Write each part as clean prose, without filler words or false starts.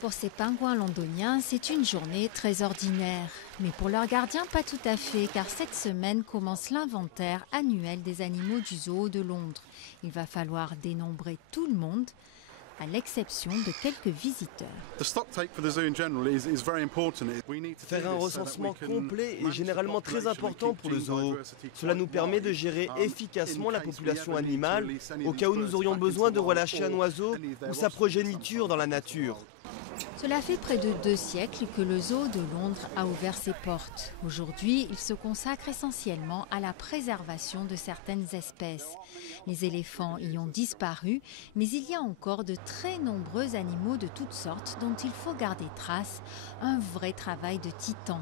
Pour ces pingouins londoniens, c'est une journée très ordinaire. Mais pour leurs gardiens, pas tout à fait, car cette semaine commence l'inventaire annuel des animaux du zoo de Londres. Il va falloir dénombrer tout le monde, à l'exception de quelques visiteurs. Faire un recensement complet est généralement très important pour le zoo. Cela nous permet de gérer efficacement la population animale au cas où nous aurions besoin de relâcher un oiseau ou sa progéniture dans la nature. Cela fait près de 2 siècles que le zoo de Londres a ouvert ses portes. Aujourd'hui, il se consacre essentiellement à la préservation de certaines espèces. Les éléphants y ont disparu, mais il y a encore de très nombreux animaux de toutes sortes dont il faut garder trace. Un vrai travail de titan.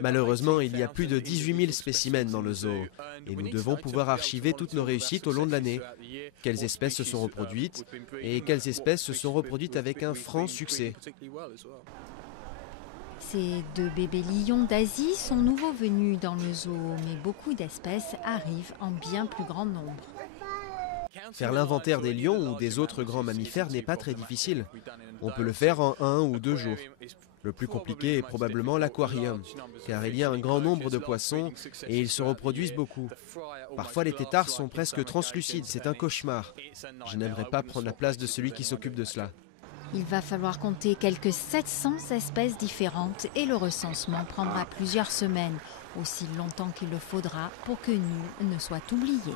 Malheureusement, il y a plus de 18 000 spécimens dans le zoo et nous devons pouvoir archiver toutes nos réussites au long de l'année. Quelles espèces se sont reproduites et quelles espèces se sont reproduites avec un franc succès. Ces 2 bébés lions d'Asie sont nouveaux venus dans le zoo, mais beaucoup d'espèces arrivent en bien plus grand nombre. Faire l'inventaire des lions ou des autres grands mammifères n'est pas très difficile. On peut le faire en 1 ou 2 jours. Le plus compliqué est probablement l'aquarium, car il y a un grand nombre de poissons et ils se reproduisent beaucoup. Parfois les têtards sont presque translucides, c'est un cauchemar. Je n'aimerais pas prendre la place de celui qui s'occupe de cela. Il va falloir compter quelques 700 espèces différentes et le recensement prendra plusieurs semaines, aussi longtemps qu'il le faudra pour que nul ne soit oublié.